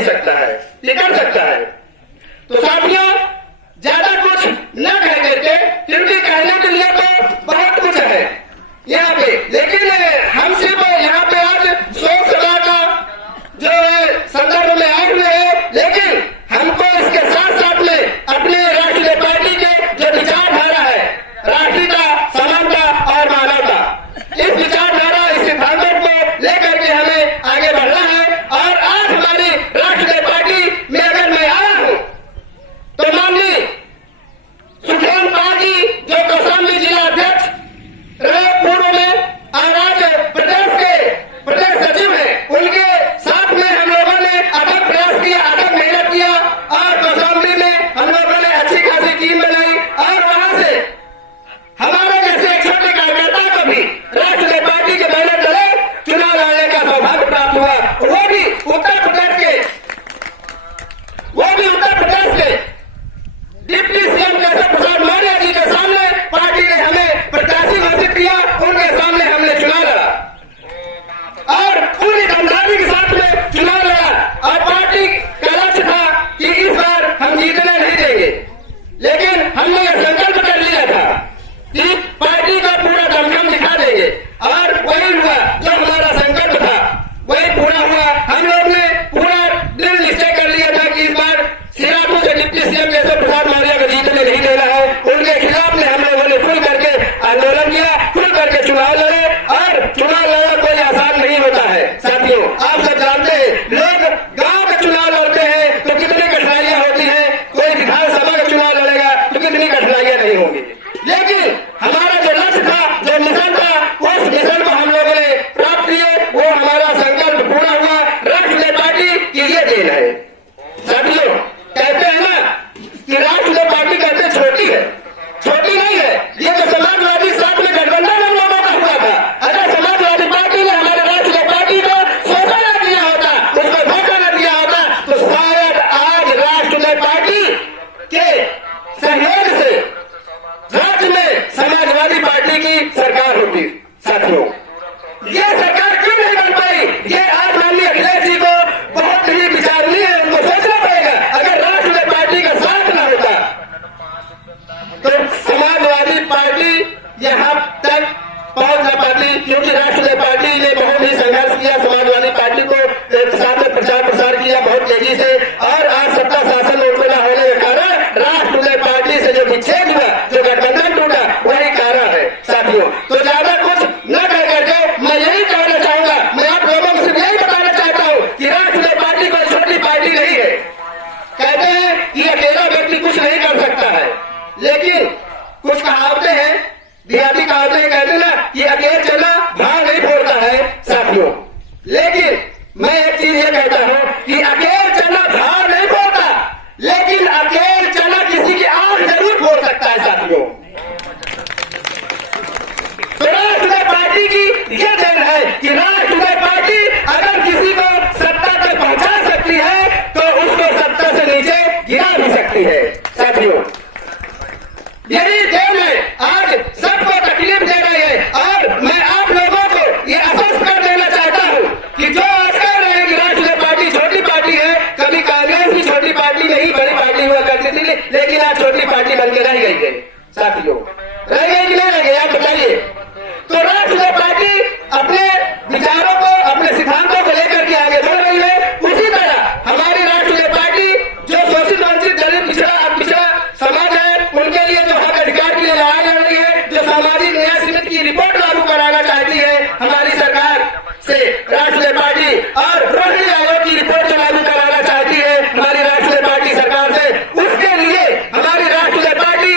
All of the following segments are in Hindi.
दे सकता है, ये कर सकता है। तो साथियों, ज्यादा कुछ न कह करके, क्योंकि कहने के लिए तो बहुत कुछ है यहाँ पे, लेकिन हम सिर्फ यहाँ पे आज शोक सभा का जो संदर्भ में आए हुए हैं, लेकिन हमको इसके साथ साथ में अपने राष्ट्रीय पार्टी के जो विचारधारा है, राष्ट्रीयता, समानता और मानवता, इस विचारधारा, इस सिद्धांतों को लेकर के हमें आगे बढ़ना है। और आज हमारी राष्ट्रीय पार्टी में अगर मैं आया हूँ तो माननीय सुखेन पाजी जो कौशाम्बी जिला अध्यक्ष रहे पूर्व में और आज प्रदेश के प्रदेश सचिव हैं, उनके साथ में हम लोगों ने अथक प्रयास किया, अथक मेहनत किया और कौशाम्बी में हम लोगों ने अच्छी खासी टीम बनाई और वहां से हमारे जैसे एक छोटे कार्यकर्ता को भी राष्ट्रीय पार्टी के बैनर तले चुनाव लड़ने का सौभाग्य प्राप्त हुआ, वो भी उत्तर प्रदेश के डिप्टी सीएम केशव प्रसाद मौर्य जी के सामने पार्टी ने हमें प्रत्याशी घोषित किया, उनके सामने हमने चुनाव लड़ा और पूरी दमदारी के साथ में चुनाव लड़ा और पार्टी का लक्ष्य था कि इस बार हम जीतने नहीं देंगे, लेकिन हमने यह संकल्प कर लिया था कि पार्टी का पूरा दमखम दिखा देंगे और वही हुआ, जो हमारा संकल्प था वही पूरा हुआ। हम लोग ने पूरा दिल निश्चय कर लिया था कि इस बार सिरापुर से डिप्टी सीएम केशव प्रसाद मौर्य को जीतने नहीं देना है, उनके खिलाफ में हम लोगों ने खुल करके आंदोलन किया, खुल करके चुनाव लड़े और चुनाव लड़ा कोई आसान नहीं होता है। साथियों, आप सब जानते हैं, लोग गांव का चुनाव लड़ते हैं तो कितनी कठिनाइयां होती हैं, कोई विधानसभा का चुनाव लड़ेगा तो कितनी कठिनाइयां नहीं होंगी, लेकिन हमारा जो लक्ष्य था, जो मिशन था, उस मिशन को हम लोगों ने प्राप्त किए, वो हमारा संकल्प पूरा हुआ। राष्ट्रीय पार्टी की ये देन है। साथियों, कहते हैं ना कि राष्ट्रीय पार्टी कहते छोटी है, छोटी नहीं है, ये तो समाजवादी साथ में गठबंधन हम लोगों का हुआ था। अगर समाजवादी पार्टी ने हमारे राष्ट्रीय पार्टी को सोचा न दिया होता, उसको धोखा न दिया होता, तो शायद आज राष्ट्रीय पार्टी के सहयोग से राज्य में समाजवादी पार्टी की सरकार होती। साथियों, ये सरकार क्यों नहीं बन पाई, ये आज माननीय अखिलेश जी को बहुत ही विचारणीय है, उनको सोचना पड़ेगा। अगर राष्ट्रीय पार्टी का साथ न होता तो समाजवादी पार्टी यहाँ तक पहुंच न पाती, क्योंकि राष्ट्रीय पार्टी ने बहुत ही संघर्ष किया, समाजवादी पार्टी को एक साथ में प्रचार प्रसार किया बहुत तेजी से, और आज सत्ता शासन में उतना होने के कारण राष्ट्रीय पार्टी से जो विच्छेद हुआ, जो गठबंधन टूटा, वही कारण है। साथियों, तो ज्यादा कुछ न कह करके मैं यही कहना चाहूंगा, मैं आप लोगों को सिर्फ यही बताना चाहता हूँ कि राष्ट्रीय पार्टी कोई छोटी पार्टी नहीं है। कहते हैं कि अकेला व्यक्ति कुछ नहीं कर सकता है, लेकिन कुछ कहावतें हैं, देहाती कहावतें कहते ना कि अकेले चला भार नहीं फोड़ता है। साथियों, लेकिन मैं एक चीज ये कहता हूँ कि अकेले चला भार नहीं फोड़ता, लेकिन अकेले चला किसी की आंख जरूर फोड़ सकता है। साथियों, तो राष्ट्रीय पार्टी की ये देन है कि राष्ट्रीय पार्टी अगर किसी को सत्ता तक पहुंचा सकती है तो उसको सत्ता से नीचे गिरा भी सकती है। साथियों, यही देन है, आज सबको तकलीफ दे रही है, और मैं आप लोगों को ये आश्वस्त कर देना चाहता हूँ कि जो आज कह रहे हैं कि राष्ट्रीय पार्टी छोटी पार्टी है, कभी कांग्रेस भी छोटी पार्टी नहीं बड़ी पार्टी हुआ करती थी, लेकिन आज छोटी पार्टी बनकर रह गई है। साथियों, रह गई कि नहीं रह गई, आप बताइए। तो राष्ट्रीय पार्टी अपने विचारों को, अपने सिद्धांतों को लेकर के आगे बढ़ रही है। उसी तरह हमारी राष्ट्रीय पार्टी जो शोषित वंचित दलित पिछड़ा समाज है, उनके लिए जो हक अधिकार के लिए लड़ाई लड़ रही है, जो सामाजिक न्याय समिति की रिपोर्ट लागू कराना चाहती है हमारी सरकार से राष्ट्रीय पार्टी, और रोहिणी आयोग की रिपोर्ट जो लागू कराना चाहती है हमारी राष्ट्रीय पार्टी सरकार से, उसके लिए हमारी राष्ट्रीय पार्टी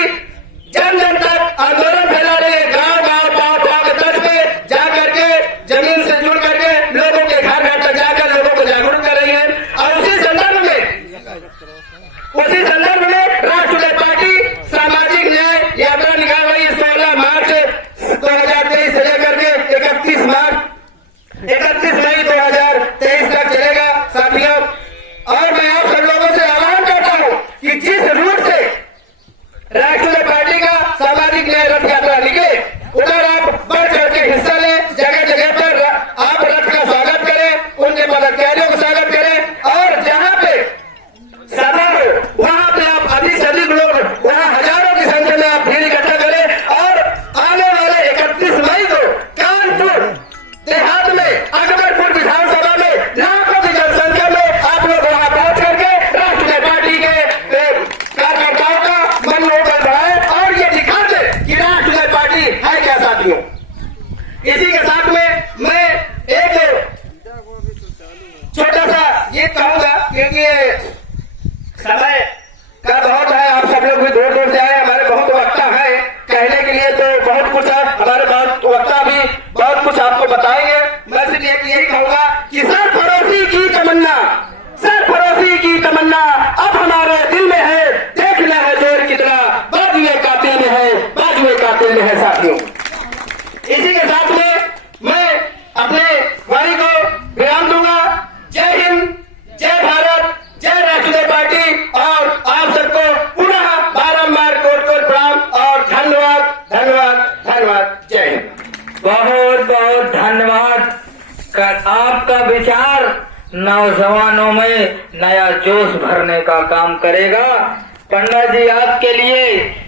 जन जन तक आंदोलन फैला रही है। गांव गांव पांव पांव के तर्ज पे जाकर के, जमीन से जुड़ करके लोगों के घर घर तक जाकर लोगों को जागरूक कर रही है। और उसी संदर्भ में राष्ट्रीय पार्टी सामाजिक न्याय यात्रा निकाल रही है। 16 मार्च 2023 से लेकर के 31 मई 2023 तक चलेगा। साथियों, और मैं आप सब लोगों से आह्वान करता हूं कि जिस रूट से राष्ट्रीय पार्टी का सामाजिक न्याय रथ यात्रा निकले, उधर आप बढ़ चढ़ के हिस्सा लें, जगह जगह पर आप रथ का स्वागत करें, उनके पदाधिकारियों का स्वागत करें, और जहां समय का बहुत है, आप सब लोग भी दूर दूर से आए, हमारे बहुत वक्ता है, कहने के लिए तो बहुत कुछ है, हमारे बहुत वक्ता भी बहुत कुछ आपको बताएंगे। मैं सिर्फ यही कहूंगा कि सरफरोशी की तमन्ना, सरफरोशी की तमन्ना अब हमारे दिल में है, देखना है जोर कितना बाजुए कातिल में है, बाजुए कातिल में है साथियों। इसी के साथ में मैं अपने वाणी को विराम दूंगा। जय हिंद, जय भारत, जय राष्ट्रीय पार्टी, और आप सबको पुनः बारंबार कोट कोट प्रणाम और धन्यवाद धन्यवाद धन्यवाद। जय हिंद। बहुत बहुत धन्यवाद। आपका विचार नौजवानों में नया जोश भरने का काम करेगा। पंडित जी आपके लिए